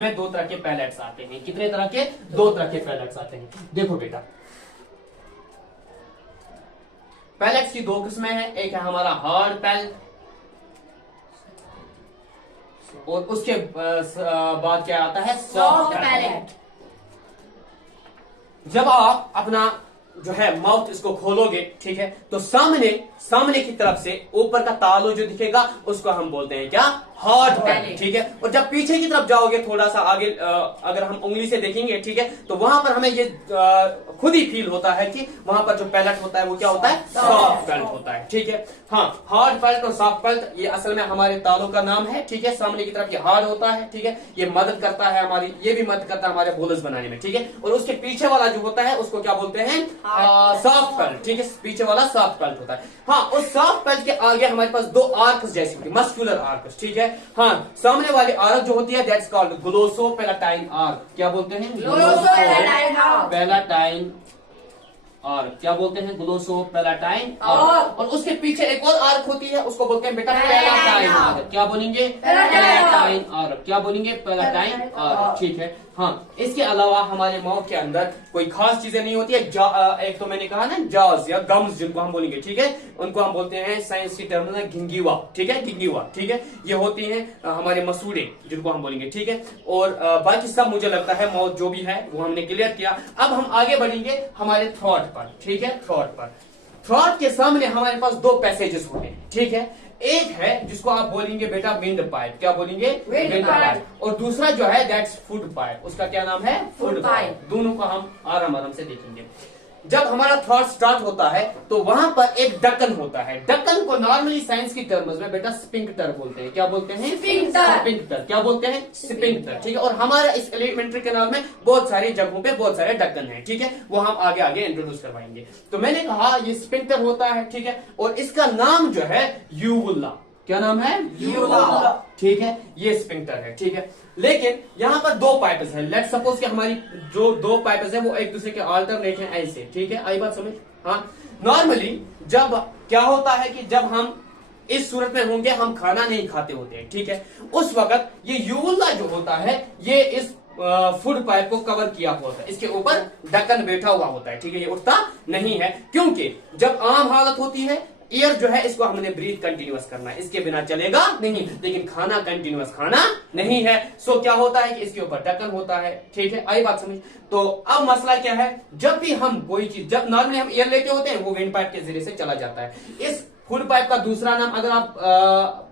में दो तरह के पैलेट्स आते हैं। कितने तरह के? दो तरह के पैलेट्स आते हैं। देखो बेटा, पैलेट्स की दो किस्में हैं। एक है हमारा हार्ड पैलेट और उसके बाद क्या आता है? Soft palate. जब आप अपना जो है माउथ इसको खोलोगे, ठीक है, तो सामने की तरफ से ऊपर का तालु जो दिखेगा उसको हम बोलते हैं क्या? Hard palate. ठीक है। और जब पीछे की तरफ जाओगे थोड़ा सा आगे, अगर हम उंगली से देखेंगे, ठीक है, तो वहां पर हमें ये खुद ही फील होता है कि वहां पर जो पैलेट होता है वो क्या होता है? सॉफ्ट पैलेट होता है। ठीक है। हाँ, हार्ड पैलेट और सॉफ्ट पैलेट ये असल में हमारे तालु का नाम है। ठीक है। सामने की तरफ ये हार्ड होता है। ठीक है। ये मदद करता है हमारी, ये भी मदद करता है हमारे बोलस बनाने में। ठीक है। और उसके पीछे वाला जो होता है उसको क्या बोलते हैं? Soft palate. ठीक है। पीछे वाला सॉफ्ट पैलेट होता है। हाँ, उस सॉफ्ट पैलेट के आगे हमारे पास दो आर्क्स जैसी होती है, मस्कुलर आर्क्स। ठीक है। हाँ, सामने वाली आर्क जो होती है दैट्स कॉल्ड ग्लोसोपैलेटाइन आर्क। क्या बोलते हैं? ग्लोसोपैलेटाइन आर्क। क्या बोलते हैं? ग्लोसोपैलेटाइन आर्क। और उसके पीछे एक और आर्क होती है, उसको बोलते हैं बेटा पैलेटाइन आर्क। क्या बोलेंगे? Palatine arc. क्या बोलेंगे? Palatine arc. ठीक है। हाँ, इसके अलावा हमारे माउथ के अंदर कोई खास चीजें नहीं होती है। एक तो मैंने कहा ना जॉज या गम्स जिनको हम बोलेंगे, ठीक है, उनको हम बोलते हैं साइंस की टर्म में गिंगीवा। ठीक है, गिंगीवा। ठीक है। ये होती हैं हमारे मसूड़े जिनको हम बोलेंगे। ठीक है। और बाकी सब मुझे लगता है माउथ जो भी है वो हमने क्लियर किया। अब हम आगे बढ़ेंगे हमारे थ्रोट पर। ठीक है। थ्रोट पर, थ्रोट के सामने हमारे पास दो पैसेजेस होते हैं। ठीक है। एक है जिसको आप बोलेंगे बेटा विंड पाइप। क्या बोलेंगे? Wind pipe. और दूसरा जो है दैट्स फूड पाइप। उसका क्या नाम है? Food pipe. दोनों को हम आराम से देखेंगे। जब हमारा थ्रोट स्टार्ट होता है तो वहां पर एक ढक्कन होता है। ढक्कन को नॉर्मली साइंस की टर्म्स में बेटा स्पिंक्टर बोलते हैं। क्या बोलते हैं? स्पिंक्टर। क्या बोलते हैं? स्पिंक्टर। ठीक है। और हमारा इस एलिमेंट्री कैनाल में बहुत सारी जगहों पे बहुत सारे ढक्कन हैं। ठीक है। वो हम आगे आगे इंट्रोड्यूस करवाएंगे। तो मैंने कहा ये स्पिंक्टर होता है। ठीक है। और इसका नाम जो है यूवुला। क्या नाम है? यूवुला। ठीक है। ये स्पिंक्टर है। ठीक है। लेकिन यहां पर दो पाइप्स हैं। लेट सपोज कि हमारी जो दो पाइप्स हैं वो एक दूसरे के अल्टरनेट हैं ऐसे। ठीक है। आई बात समझ? हाँ, नॉर्मली जब क्या होता है कि जब हम इस सूरत में होंगे, हम खाना नहीं खाते होते हैं। ठीक है। उस वक्त ये यूवुला जो होता है ये इस फूड पाइप को कवर किया हुआ होता है। इसके ऊपर ढक्कन बैठा हुआ होता है। ठीक है। ये उठता नहीं है क्योंकि जब आम हालत होती है एयर जो है इसको हमने ब्रीथ कंटिन्यूअस करना है, इसके बिना चलेगा नहीं। लेकिन खाना कंटिन्यूअस खाना नहीं है। सो क्या होता है कि इसके ऊपर ढक्कन होता है। ठीक है। आई बात समझ? तो अब मसला क्या है, जब भी हम कोई चीज, जब नॉर्मली हम एयर लेते होते हैं वो विंड पाइप के जरिए से चला जाता है। इस फूड पाइप का दूसरा नाम अगर आप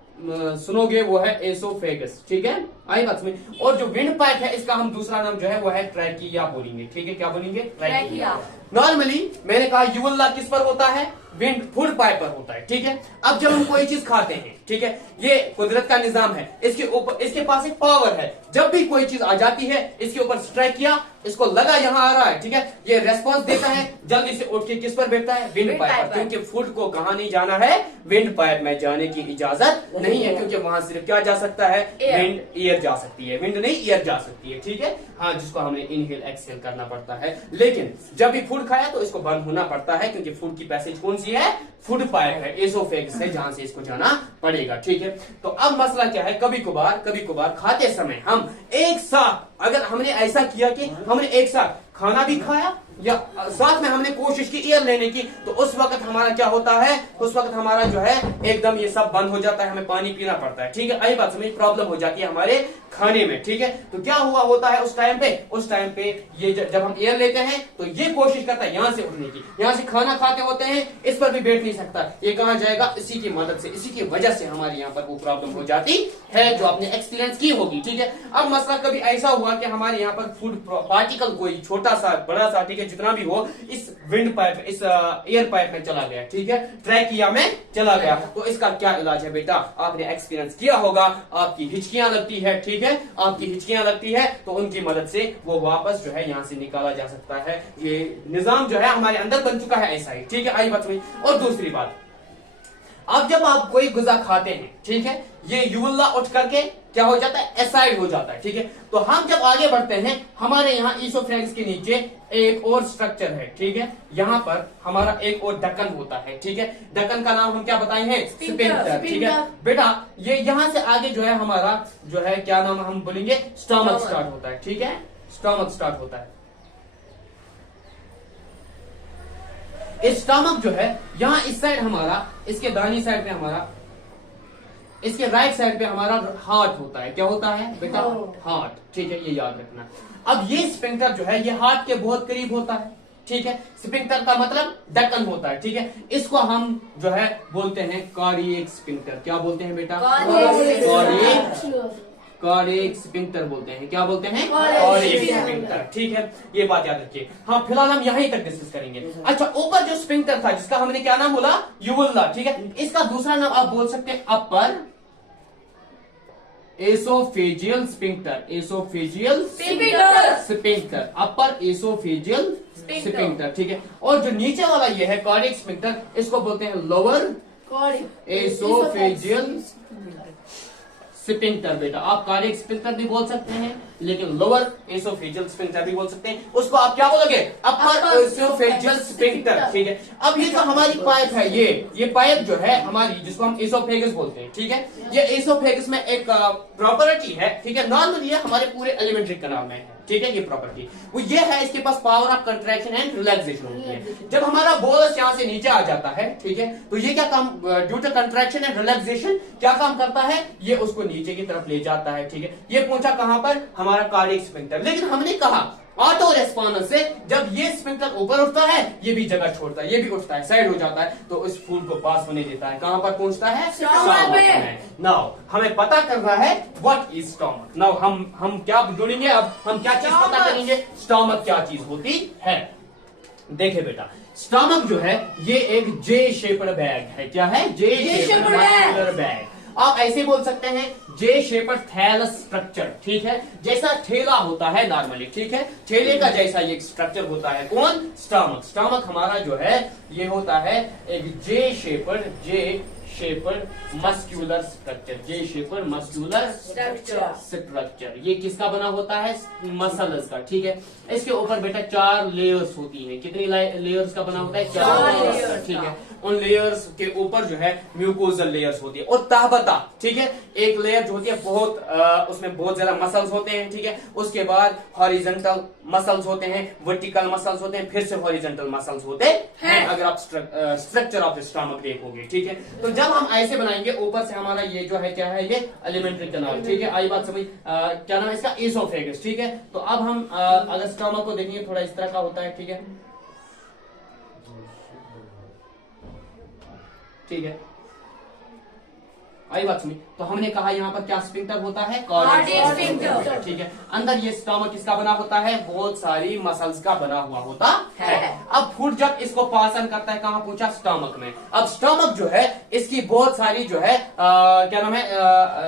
सुनोगे वो है एसोफेगस। ठीक है। आई बात समझ? और जो विंड पाइप है इसका हम दूसरा नाम जो है वो है ट्रैकिया बोलेंगे। ठीक है। क्या बोलेंगे? ट्रैकिया। नॉर्मली मैंने कहा यूवुला किस पर होता है? विंड फूड पाइप पर होता है। ठीक है। अब जब हम कोई चीज खाते हैं, ठीक है, ये कुदरत का निजाम है, इसके ऊपर इसके पास एक पावर है। जब भी कोई चीज आ जाती है इसके ऊपर स्ट्राइक किया, इसको लगा यहां आ रहा है, ठीक है, ये रेस्पॉन्स देता है, जल्दी से उठ के किस पर बैठता है? विंड पाइप पर। क्योंकि फूड को कहां नहीं जाना है? विंड पाइप में जाने की इजाजत नहीं है, क्योंकि वहां सिर्फ क्या जा सकता है? विंड, एयर जा सकती है। विंड नहीं, एयर जा सकती है। ठीक है। हाँ, जिसको हमने इनहेल एक्सहेल करना पड़ता है। लेकिन जब भी फूड खाया तो इसको बंद होना पड़ता है, क्योंकि फूड की पैसेज कौन सी है? फूड पाइप है, एसोफेगस है, जहां से इसको जाना पड़ेगा। ठीक है। तो अब मसला क्या है, कभी कभार खाते समय हम एक साथ, अगर हमने ऐसा किया कि हमने एक साथ खाना भी खाया या साथ में हमने कोशिश की एयर लेने की, तो उस वक्त हमारा क्या होता है? उस वक्त हमारा जो है एकदम ये सब बंद हो जाता है, हमें पानी पीना पड़ता है। ठीक है। आई बात समझ? प्रॉब्लम हो जाती है हमारे खाने में। ठीक है। तो क्या हुआ होता है उस टाइम पे ये जब हम एयर लेते हैं तो ये कोशिश करता है यहां से उठने की, यहां से खाना खाते होते हैं, इस पर भी बैठ नहीं सकता, ये कहां जाएगा? इसी की मदद से, इसी की वजह से हमारे यहाँ पर वो प्रॉब्लम हो जाती है जो आपने एक्सपीरियंस की होगी। ठीक है। अब मसला कभी ऐसा हुआ कि हमारे यहाँ पर फूड पार्टिकल कोई छोटा सा बड़ा सा, ठीक है, जितना भी हो, इस विंड पाइप, इस एयर पाइप में चला गया। ठीक है। ट्रैकिया में चला गया। तो इसका क्या इलाज है बेटा? आपने एक्सपीरियंस किया होगा, आपकी हिचकियां लगती है। ठीक है। आपकी हिचकियां लगती है तो उनकी मदद से वो वापस जो है यहां से निकाला जा सकता है। ये निजाम जो है हमारे अंदर बन चुका है ऐसा ही। ठीक है। आई बात हुई। और दूसरी बात, अब जब आप कोई गुजा खाते हैं, ठीक है, ये यूवुला उठ करके क्या हो जाता है, एसाइड हो जाता है। ठीक है, तो हम जब आगे बढ़ते हैं, हमारे यहाँ ईसोफेगस के नीचे एक और स्ट्रक्चर है। ठीक है, यहाँ पर हमारा एक और ढक्कन होता है। ठीक है, ढक्कन का नाम हम क्या बताए हैं, स्फिंक्टर। ठीक है बेटा, ये यहाँ से आगे जो है हमारा जो है क्या नाम हम बोलेंगे, स्टमक स्टार्ट होता है। ठीक है, स्टमक स्टार्ट होता है। स्टमक जो है यहाँ इस साइड हमारा, इसके दाहिनी साइड पे हमारा, इसके राइट साइड पे हमारा हार्ट होता है। क्या होता है बेटा, हार्ट। ठीक है, ये याद रखना। अब ये स्फिंक्टर जो है ये हार्ट के बहुत करीब होता है। ठीक है, स्फिंक्टर का मतलब ढक्कन होता है। ठीक है, इसको हम जो है बोलते हैं कार्डियक स्फिंक्टर। क्या बोलते हैं बेटा, कार्डियक स्फिंक्टर बोलते हैं। क्या बोलते हैं, कार्डियक स्फिंक्टर। ठीक है, ये बात याद रखिए। हाँ, फिलहाल हम यहीं तक डिस्कस करेंगे। अच्छा, ऊपर जो स्फिंक्टर था जिसका हमने क्या नाम बोला, यूवुला। ठीक है, इसका दूसरा नाम आप बोल सकते हैं अपर एसोफेजियल स्फिंक्टर। एसोफेजियल स्फिंक्टर, अपर एसोफेजियल स्फिंक्टर। ठीक है, और जो नीचे वाला ये है कार्डियक स्फिंक्टर, इसको बोलते हैं लोअर एसोफेजियल स्फिंक्टर। बेटा, आप कार्डियक स्फिंक्टर भी बोल सकते हैं, लेकिन लोअर एसोफेजियल स्फिंक्टर भी बोल सकते हैं। उसको आप क्या बोलोगे, अपर एसोफेजियल स्फिंक्टर। ठीक है, अब ये जो हमारी पाइप है, ये पाइप जो है हमारी, जिसको हम एसोफेगस बोलते हैं। ठीक है, ये एसोफेगस में एक प्रॉपर्टी है। ठीक है, नॉर्मली ये हमारे पूरे एलिमेंट्री कनाल में है। ठीक है, ये प्रॉपर्टी वो ये है, इसके पास power of contraction and relaxation होती है। जब हमारा बोलस यहाँ से नीचे आ जाता है, ठीक है, तो ये क्या काम, due to contraction and relaxation क्या काम करता है, ये उसको नीचे की तरफ ले जाता है। ठीक है, ये पहुंचा कहां पर, हमारा कार्डियक स्फिंक्टर। लेकिन हमने कहा ऑटो रेस्पॉन्स से जब ये स्फिंक्टर ऊपर उठता है, ये भी जगह छोड़ता है, ये भी उठता है, साइड हो जाता है, तो इस फूड को पास होने देता है। कहां पर पहुंचता है, स्टमक में। नाउ हमें पता करना है व्हाट इज स्टमक। नाउ हम क्या ढूंढेंगे, अब हम क्या चीज पता करेंगे, स्टमक क्या चीज होती है। देखिए बेटा, स्टमक जो है ये एक जे शेप्ड बैग है। क्या है, जे शेप्ड बैग। आप ऐसे बोल सकते हैं, जे शेप्ड थैलस स्ट्रक्चर। ठीक है, जैसा ठेला होता है नॉर्मली। ठीक है, ठेले का जैसा ये स्ट्रक्चर होता है। कौन, स्टमक। स्टमक हमारा जो है ये होता है एक जे शेप्ड मस्क्यूलर स्ट्रक्चर। जे शेप्ड मस्क्यूलर स्ट्रक्चर। ये किसका बना होता है, मसल्स का। ठीक है, इसके ऊपर बेटा 4 लेयर्स होती हैं। कितनी लेयर्स का बना होता है, 4 लेयर्स। ठीक है, उन लेयर्स के ऊपर जो है म्यूकोजल लेयर्स होती है और तहबता। ठीक है, एक लेयर जो होती है बहुत उसमें बहुत ज्यादा मसल्स होते हैं। ठीक है, उसके बाद हॉरिजॉन्टल मसल्स होते हैं, वर्टिकल मसल्स होते हैं, फिर से हॉरिजॉन्टल मसल्स होते हैं, अगर आप स्ट्रक्चर ऑफ स्टमक देखोगे। ठीक है, तो जब हम ऐसे बनाएंगे, ऊपर से हमारा ये जो है क्या है, ये एलिमेंट्री कैनाल। ठीक है, आई बात समझ, क्या नाम है इसका, एसोफेगस। ठीक है, तो अब हम अगर स्टमक को देखेंगे, थोड़ा इस तरह का होता है। ठीक है, ठीक है, आई बात सुनी। तो हमने कहा यहाँ पर क्या स्फिंक्टर होता है, कार्डियक स्फिंक्टर। ठीक है, अंदर ये स्टमक किसका बना होता है, बहुत सारी मसल्स का बना हुआ होता है। अब फूड जब इसको पासन करता है, कहाँ पहुंचा, स्टमक में। अब स्टमक जो है इसकी बहुत सारी जो है क्या नाम है,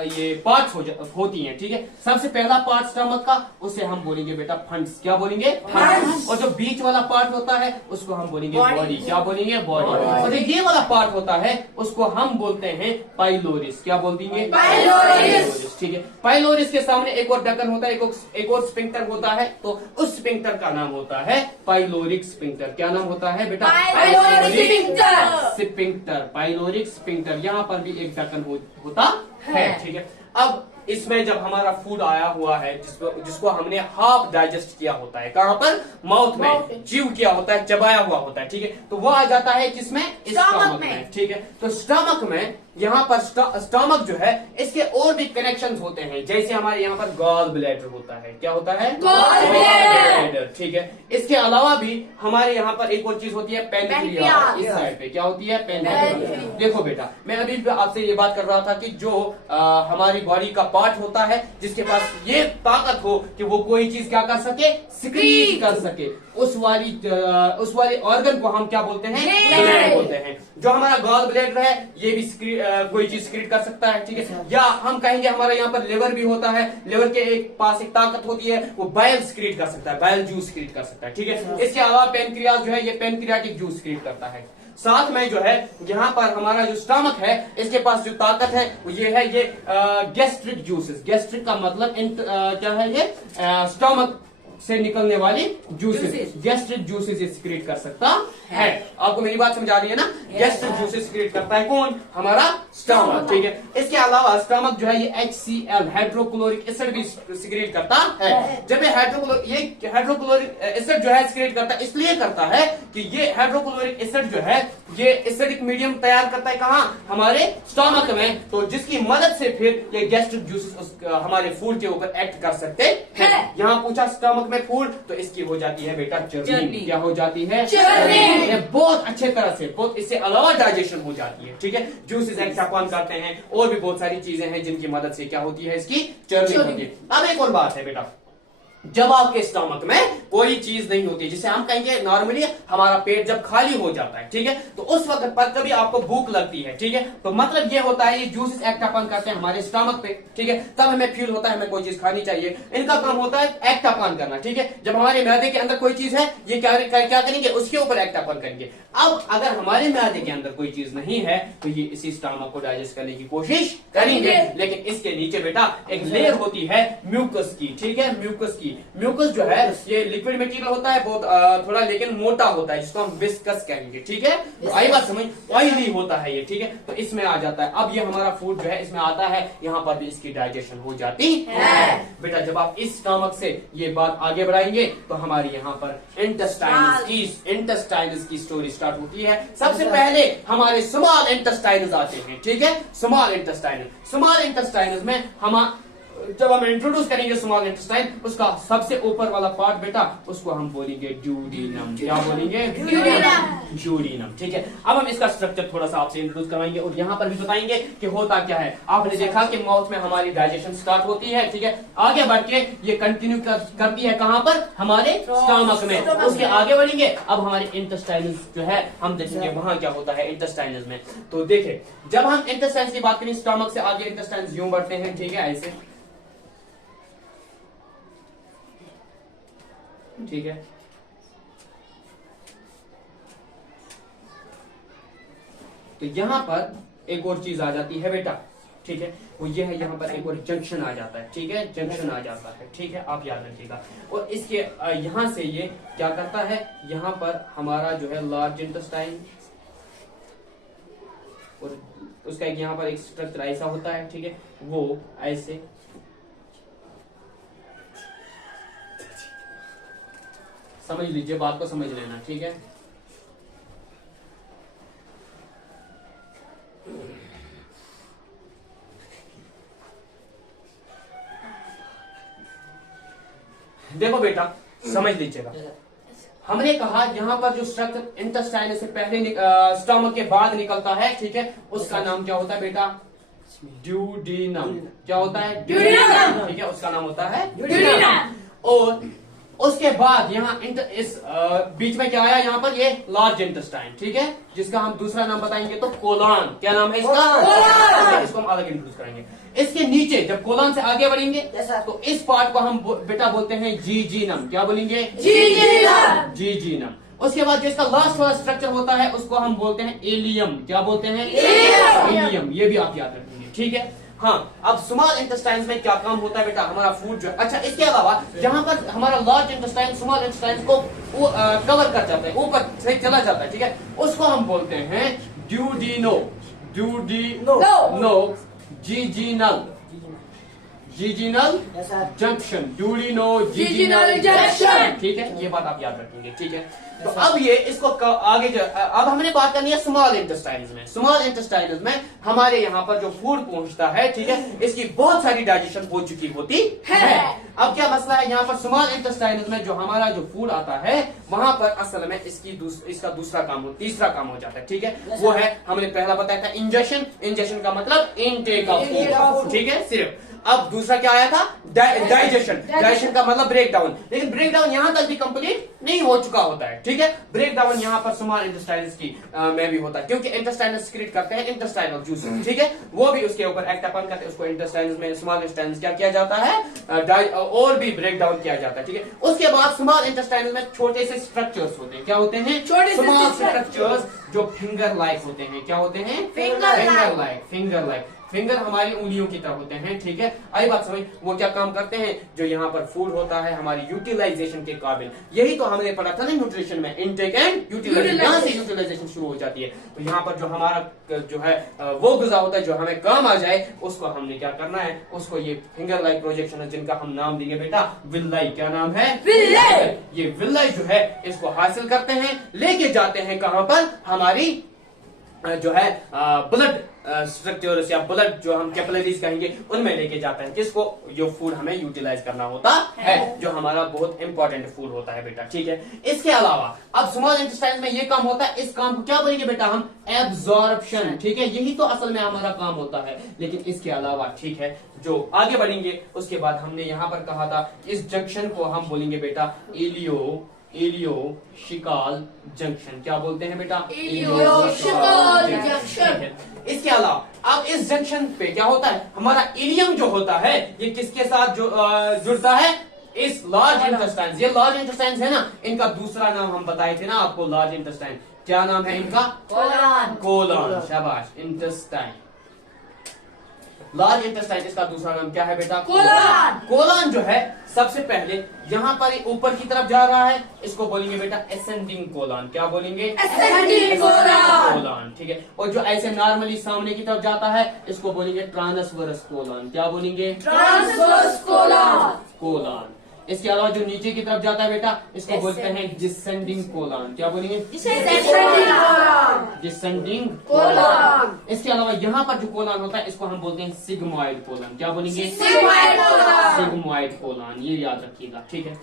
ये पार्ट्स होती हैं। ठीक है, सबसे पहला पार्ट स्टमक का, उसे हम बोलेंगे बेटा फंड्स। क्या बोलेंगे, फंड्स। और जो बीच वाला पार्ट होता है उसको हम बोलेंगे बॉडी। क्या बोलेंगे, बॉडी। और ये वाला पार्ट होता है उसको हम बोलते हैं पाइलोरिस। क्या बोल देंगे, पाइलोरिस। ठीक है, पाइलोरिस के सामने एक और ढक्कन होता है, एक और स्फिंक्टर होता है, तो उस स्फिंक्टर का नाम होता है पाइलोरिक स्फिंक्टर। क्या नाम होता है बेटा, पाइलोरिक स्फिंक्टर। पाइलोरिक स्फिंक्टर, यहाँ पर भी एक ढक्कन होता है। ठीक है, अब इसमें जब हमारा फूड आया हुआ है, जिसको हमने हाफ डाइजेस्ट किया होता है, कहां पर, माउथ में च्यू किया होता है, चबाया हुआ होता है। ठीक है, तो वो आ जाता है किसमें, स्टमक में। ठीक है, तो स्टमक में यहाँ पर स्टमक जो है इसके और भी कनेक्शंस होते हैं, जैसे हमारे यहाँ पर गॉल ब्लैडर होता है। क्या होता है, गॉल ब्लैडर। ठीक है, इसके अलावा भी हमारे यहाँ पर एक और चीज होती है, पेनक्रियास। इस साइड पे क्या होती है, पेनक्रियास। देखो बेटा, मैं अभी आपसे ये बात कर रहा था कि जो हमारी बॉडी का पार्ट होता है जिसके पास ये ताकत हो कि वो कोई चीज क्या कर सके, सिक्रीट कर सके, उस वाली ऑर्गन को हम क्या बोलते हैं, ग्लैंड बोलते हैं। जो हमारा गॉल ब्लैडर है ये भी कोई चीज सिक्रीट कर सकता है। ठीक है, या हम कहेंगे हमारे यहाँ पर लिवर भी होता है, लिवर के पास एक ताकत होती है, वो बाइल सिक्रीट कर सकता है, बाइल जूस सिक्रीट कर सकता है। ठीक है, इसके अलावा पेनक्रियास जो है ये पेनक्रियाटिक जूस सिक्रीट करता है। साथ में जो है यहाँ पर हमारा जो स्टमक है इसके पास जो ताकत है वो ये है, ये गैस्ट्रिक जूसेस, गैस्ट्रिक का मतलब क्या है, ये स्टमक से निकलने वाली जूसेस, गैस्ट्रिक जूसेस ये सिक्रेट कर सकता है। आपको मेरी बात समझ आ रही है ना? गैस्ट्रिक जूसेस सिक्रेट करता है कौन? हमारा स्टमक, ठीक है। इसके अलावा स्टमक जो है ये HCl हाइड्रोक्लोरिक एसिड भी सिक्रेट करता है। जब ये हाइड्रोक्लोरिक एसिड जो है सिक्रेट करता है, इसलिए करता है कि ये हाइड्रोक्लोरिक एसिड जो है ये एसिडिक मीडियम तैयार करता है कहाँ? हमारे स्टमक में, तो जिसकी मदद से फिर ये गैस्ट्रिक जूसेस हमारे फूड के ऊपर एक्ट कर सकते हैं। यहाँ पूछा स्टमक में फूड, तो इसकी हो जाती है बेटा चर्निंग। क्या हो जाती है? चर्निंग। ये बहुत अच्छे तरह से, बहुत इससे अलावा डाइजेशन हो जाती है, ठीक है। जूसेस एक्ट अपॉन करते हैं और भी बहुत सारी चीजें हैं जिनकी मदद से क्या होती है, इसकी चर्निंग होती है। अब एक और बात है बेटा, जब आपके स्टमक में कोई चीज नहीं होती, जिसे हम कहेंगे नॉर्मली हमारा पेट जब खाली हो जाता है, ठीक है, तो उस वक्त पर कभी आपको भूख लगती है, ठीक है, तो मतलब ये होता है ये जूसेस एक्ट अपन करते हैं हमारे स्टमक पे, ठीक है, तब हमें फील होता है हमें कोई चीज खानी चाहिए। इनका काम होता है एक्ट अपन करना, ठीक है। जब हमारे मैदे के अंदर कोई चीज है, ये क्या करेंगे, उसके ऊपर एक्ट अपन करेंगे। अब अगर हमारे मैदे के अंदर कोई चीज नहीं है तो ये इसी स्टमक को डाइजेस्ट करने की कोशिश करेंगे, लेकिन इसके नीचे बेटा एक लेयर होती है म्यूकस की, ठीक है, म्यूकस की। म्यूकस जो है ये लिक्विड मटेरियल होता है, बहुत थोड़ा लेकिन मोटा होता है, जिसको हम विस्कस कहेंगे, ठीक है। तो आई बात समझ, ऑयली होता है ये, ठीक है, तो इसमें आ जाता है। अब ये हमारा फूड जो है इसमें आता है, यहाँ पर भी इसकी डाइजेशन हो जाती है बेटा। जब आप इस स्टमक से ये बात आगे बढ़ाएंगे तो हमारी यहाँ पर इंटेस्टाइन्स की स्टोरी स्टार्ट होती है। सबसे पहले हमारे स्मॉल इंटेस्टाइन्स आते हैं, ठीक है, स्मॉल इंटेस्टाइन्स में हम जब हम इंट्रोड्यूस करेंगे स्मॉल इंटेस्टाइन, उसका सबसे ऊपर वाला पार्ट बेटा उसको हम बोलेंगे ड्यूडीनम। क्या बोलेंगे? ड्यूडीनम, ठीक है। अब हम इसका स्ट्रक्चर थोड़ा सा आपसे इंट्रोड्यूस करवाएंगे और यहाँ पर भी बताएंगे कि होता क्या है। आपने देखा कि माउथ में हमारी डाइजेशन स्टार्ट होती है, ठीक है, आगे बढ़ के ये कंटिन्यू करती है कहाँ पर? हमारे स्टमक में। उसके आगे बढ़ेंगे, अब हमारे इंटेस्टाइन जो है हम देखेंगे वहां क्या होता है इंटेस्टाइन में। तो देखे, जब हम इंटेस्टाइन की बात करें, स्टमक से आगे इंटेस्टाइन यूं बढ़ते हैं, ठीक है, ऐसे, ठीक है। तो यहां पर एक और चीज आ जाती है बेटा, ठीक है, वो ये है, यहाँ पर एक और जंक्शन आ जाता है, ठीक है, जंक्शन आ जाता है, ठीक है, आप याद रखिएगा। और इसके यहां से ये क्या करता है, यहाँ पर हमारा जो है लार्ज इंटेस्टाइन, और उसका एक यहाँ पर एक स्ट्रक्चर ऐसा होता है, ठीक है, वो ऐसे समझ लीजिए, बात को समझ लेना, ठीक है। देखो बेटा, समझ लीजिएगा, हमने कहा यहाँ पर जो स्ट्रक्चर इंटेस्टाइन से पहले स्टमक के बाद निकलता है, ठीक है, उसका नाम क्या होता है बेटा? ड्यूडीनम। क्या होता है? ड्यूडीनम, ठीक है, उसका नाम होता है ड्यूडीनम। और उसके बाद यहाँ इस बीच में क्या आया, यहाँ पर ये लार्ज इंटेस्टाइन, ठीक है, जिसका हम दूसरा नाम बताएंगे तो कोलन। क्या नाम है इसका? कोलन। इसको हम अलग इंट्रोड्यूस करेंगे। इसके नीचे जब कोलन से आगे बढ़ेंगे तो इस पार्ट को हम बेटा बोलते हैं जीजीनम। क्या बोलेंगे? जीजीनम। उसके बाद जो इसका लास्ट वाला स्ट्रक्चर होता है उसको हम बोलते हैं एलियम। क्या बोलते हैं? एलियम। ये भी आप याद रखेंगे, ठीक है। हाँ, अब स्मॉल इंटेस्टाइन में क्या काम होता है बेटा? हमारा फूड जो, अच्छा, इसके अलावा जहां पर हमारा लार्ज इंटेस्टाइन स्मॉल इंटेस्टाइन को कवर कर जाता है, ऊपर से चला जाता है, ठीक है, उसको हम बोलते हैं ड्यूडीनो जीजीनल जंक्शन। ड्यूडीनो जीजीनल जंक्शन, ठीक है, ये बात आप याद रखेंगे, ठीक है। तो अब ये इसको आगे अब हमने बात करनी है स्मॉल इंटेस्टाइन में। स्मॉल इंटेस्टाइन में हमारे यहाँ पर जो फूड पहुंचता है, ठीक है, इसकी बहुत सारी डाइजेशन हो चुकी होती है। अब क्या मसला है, यहाँ पर स्मॉल इंटेस्टाइन में जो हमारा जो फूड आता है वहां पर असल में इसका तीसरा काम हो जाता है, ठीक है, वो है हमने पहला बताया था इंजेक्शन। इंजेक्शन का मतलब इनटेक ऑफ फूड, ठीक है, सिर्फ। अब दूसरा क्या आया था, डाइजेशन। डाइजेशन का मतलब ब्रेक डाउन, लेकिन ब्रेक डाउन यहां तक भी कंप्लीट नहीं हो चुका होता है, ठीक है। ब्रेक डाउन यहां पर स्मॉल इंटेस्टाइन्स की में भी होता है, क्योंकि इंटेस्टाइनल सीक्रेट करते हैं इंटेस्टाइनल जूस, ठीक है, वो भी उसके ऊपर एक्ट अपन करते हैं, उसको इंटेस्टाइन्स में स्मॉल इंटेस्टाइन्स क्या किया जाता है, और भी ब्रेक डाउन किया जाता है, ठीक है। उसके बाद स्मॉल इंटेस्टाइनल में छोटे से स्ट्रक्चर्स होते हैं, क्या होते हैं, स्मॉल स्ट्रक्चर्स जो फिंगर लाइक होते हैं, क्या होते हैं, फिंगर लाइक। फिंगर हमारी उंगलियों की तरह होते हैं, ठीक है। आई बात समझ, वो क्या काम करते हैं, जो यहाँ पर फूड होता है हमारी यूटिलाइजेशन के काबिल, यही तो हमने पढ़ा था ना न्यूट्रिशन में, इनटेक एंड यूटिलाइजेशन, यहाँ से यूटिलाइजेशन शुरू हो जाती है। तो यहाँ पर जो हमारा जो है वो गुज़ा होता है जो हमें काम आ जाए, उसको हमने क्या करना है, उसको ये फिंगर लाइक प्रोजेक्शन है, जिनका हम नाम देंगे बेटा विल्लाई। क्या नाम है, विल्लाई। ये विल्लाई जो है इसको हासिल करते हैं, लेके जाते हैं कहां पर, हमारी जो है ब्लड स्ट्रक्चर्स या ब्लड जो हम कैपिलरीज कहेंगे उनमें लेके जाता है, जिसको जो फूड हमें यूटिलाइज करना होता है, जो हमारा बहुत इंपॉर्टेंट फूड होता है बेटा, ठीक है। इसके अलावा अब स्मॉल इंटेस्टाइन में ये काम होता है, इस काम को क्या बोलेंगे बेटा हम, एब्जॉर्प्शन, ठीक है। यही तो असल में हमारा काम होता है, लेकिन इसके अलावा, ठीक है, जो आगे बढ़ेंगे उसके बाद हमने यहाँ पर कहा था इस जंक्शन को हम बोलेंगे बेटा इलियो-शिकाल जंक्शन। क्या बोलते हैं बेटा, इलियो-शिकाल जंक्शन। इसके अलावा अब इस जंक्शन पे क्या होता है, हमारा इलियम जो होता है ये किसके साथ जुड़ता है, इस लार्ज इंटेस्टाइन। ये लार्ज इंटेस्टाइन है ना, इनका दूसरा नाम हम बताए थे ना आपको, लार्ज इंटेस्टाइन। क्या नाम है इनका, कोलन। शाबाश, इंटेस्टाइन, लार्ज इंटेस्टाइन, इसका दूसरा नाम क्या है बेटा, कोलन। कोलन जो है सबसे पहले यहाँ पर ऊपर की तरफ जा रहा है, इसको बोलेंगे बेटा एसेंडिंग कोलन। क्या बोलेंगे, एसेंडिंग कोलन, ठीक है। और जो ऐसे नॉर्मली सामने की तरफ जाता है इसको बोलेंगे ट्रांसवर्स कोलन। क्या बोलेंगे, ट्रांसवर्स कोलन। इसके अलावा जो नीचे की तरफ जाता है बेटा इसको बोलते हैं डिसेंडिंग कोलन। क्या बोलेंगे, डिसेंडिंग कोलन। इसके अलावा यहाँ पर जो कोलन होता है इसको हम बोलते हैं सिग्मॉइड कोलन। क्या बोलेंगे, सिग्मॉइड कोलन, ये याद रखिएगा, ठीक है।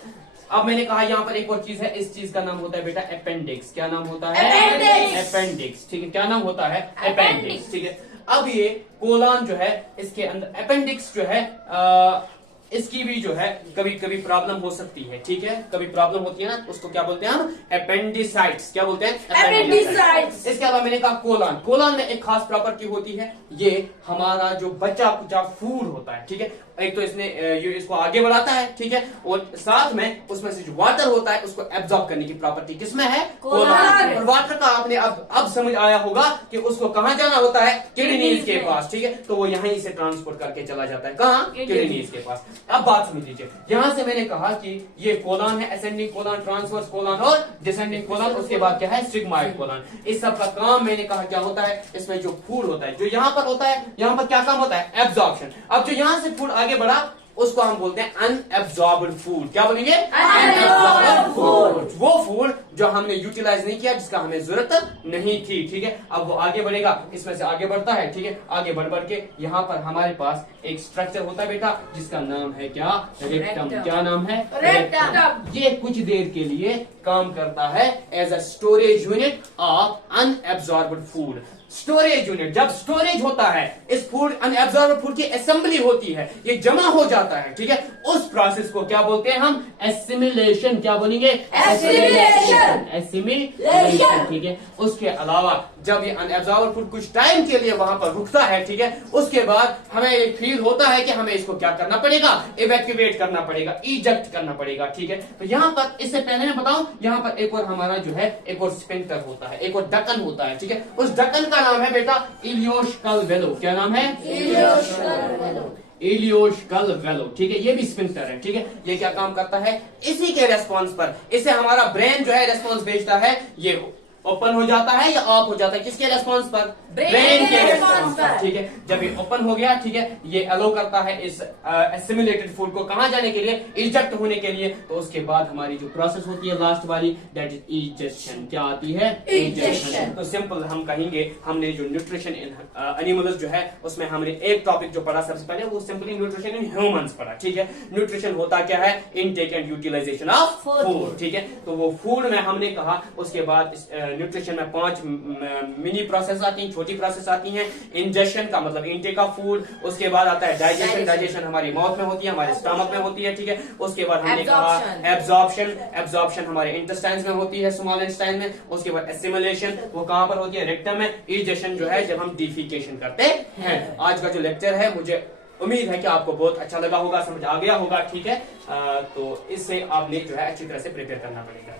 अब मैंने कहा यहाँ पर एक और चीज है, इस चीज का नाम होता है बेटा अपेंडिक्स। क्या नाम होता है, अपेंडिक्स, ठीक है। क्या नाम होता है, अपेंडिक्स, ठीक है। अब ये कोलन जो है इसके अंदर अपेंडिक्स जो है इसकी भी जो है कभी कभी प्रॉब्लम हो सकती है, ठीक है। कभी प्रॉब्लम होती है ना, उसको क्या बोलते हैं हम, एपेंडिसाइट्स। क्या बोलते हैं, एपेंडिसाइट्स। इसके अलावा मैंने कहा कोलन। कोलन में एक खास प्रॉपर्टी होती है, ये हमारा जो बचा कुचा फूड होता है, ठीक है, एक तो इसको आगे बढ़ाता है, ठीक है, और साथ में उसमें से जो वाटर होता है उसको एब्जॉर्ब करने की प्रॉपर्टी किसमें है, कोलन। और वाटर का आपने अब समझ आया होगा कि उसको कहाँ जाना होता है, किडनीज के पास, ठीक है। तो वो यहीं से ट्रांसपोर्ट करके चला जाता है, कहाँ, किडनीज के पास। अब बात समझ लीजिए, यहां से मैंने कहा कि ये कोलन है, असेंडिंग कोलन, ट्रांसवर्स कोलन और डिसेंडिंग कोलन। उसके बाद क्या है, सिग्मॉइड कोलन। इस सब का काम मैंने कहा क्या होता है, इसमें जो फूड होता है, जो यहाँ पर होता है, यहाँ पर क्या काम होता है, एब्जॉर्प्शन। अब जो यहाँ से फूड आगे बढ़ा उसको हम बोलते हैं अनएब्जॉर्ब्ड फूड। क्या बोलेंगे, अनएब्जॉर्ब्ड फूड। वो फूड जो हमने यूटिलाइज नहीं किया, जिसका हमें जरूरत नहीं थी, ठीक है। अब वो आगे बढ़ेगा, इसमें से आगे बढ़ता है, ठीक है। आगे बढ़ के यहाँ पर हमारे पास एक स्ट्रक्चर होता है बेटा जिसका नाम है क्या, रेक्टम। क्या नाम है, रेक्टम। ये कुछ देर के लिए काम करता है as a storage unit of unabsorbed food. Storage unit, जब स्टोरेज होता है, इस फूड अनएब्जॉर्ब्ड फूड की असेंबली होती है, ये जमा हो जाता है, ठीक है। उस प्रोसेस को क्या बोलते हैं हम, एसिमिलेशन। क्या बोलेंगे, एसिमिलेशन, एसिमिलेशन, ठीक है। उसके अलावा जब ये अनएब्जॉर्ब्ड फूड कुछ टाइम के लिए वहां पर रुकता है, ठीक है, उसके बाद हमें एक फील होता है कि हमें इसको क्या करना पड़ेगा, इवैक्यूएट करना पड़ेगा, इजेक्ट करना पड़ेगा, ठीक है। तो यहाँ पर इससे पहले मैं बताऊं, यहाँ पर एक और हमारा जो है एक और स्फिंक्टर होता है, एक और ढक्कन होता है, ठीक है। उस ढक्कन का नाम है बेटा इलियोस्कल वेलो। क्या नाम है, इलियोस्कल वेलो, ठीक है। ये भी स्फिंक्टर है, ठीक है। ये क्या काम करता है, इसी के रेस्पॉन्स पर इसे हमारा ब्रेन जो है रेस्पॉन्स भेजता है, ये ओपन हो जाता है या ऑफ हो जाता है, किसके रेस्पॉन्स पर, ब्रेन के रेस्पॉन्स पर, ठीक है। जब ये ओपन हो गया, ठीक है, ये अलो करता है इस एसिमिलेटेड फूड को कहां जाने के लिए, इजेक्ट होने के लिए। तो उसके बाद हमारी जो प्रोसेस होती है लास्ट वाली, दैट इज इजेक्शन। क्या आती है, इजेक्शन। तो सिंपल हम कहेंगे, हमने जो न्यूट्रिशन इन एनिमल्स जो है उसमें हमने एक टॉपिक जो पढ़ा सबसे पहले, वो सिंपली न्यूट्रिशन इन ह्यूमंस पढ़ा, ठीक है। न्यूट्रिशन होता क्या है, intake and utilization of food, ठीक है। तो वो फूड में हमने कहा, उसके बाद न्यूट्रिशन में 5 मिनी प्रोसेस आती हैं, छोटी चौथी प्रोसेस आती है इंजेशन का मतलब इनटेक ऑफ फूड, उसके बाद आता है डाइजेशन, डाइजेशन हमारी माउथ में होती है, हमारे स्टमक में होती है, ठीक है। उसके बाद हमने कहा एब्जॉर्प्शन, एब्जॉर्प्शन हमारे इंटेस्टाइन्स में होती है, स्मॉल इंटेस्टाइन में। उसके बाद एसिमिलेशन वो कहां पर होती है, रेक्टम में। इजेशन जो है जब हम डिफिकेशन करते हैं। आज का जो लेक्चर है मुझे उम्मीद है कि आपको बहुत अच्छा लगा होगा, समझ आ गया होगा, ठीक है। तो इससे आपने जो है अच्छी तरह से प्रिपेयर करना पड़ेगा।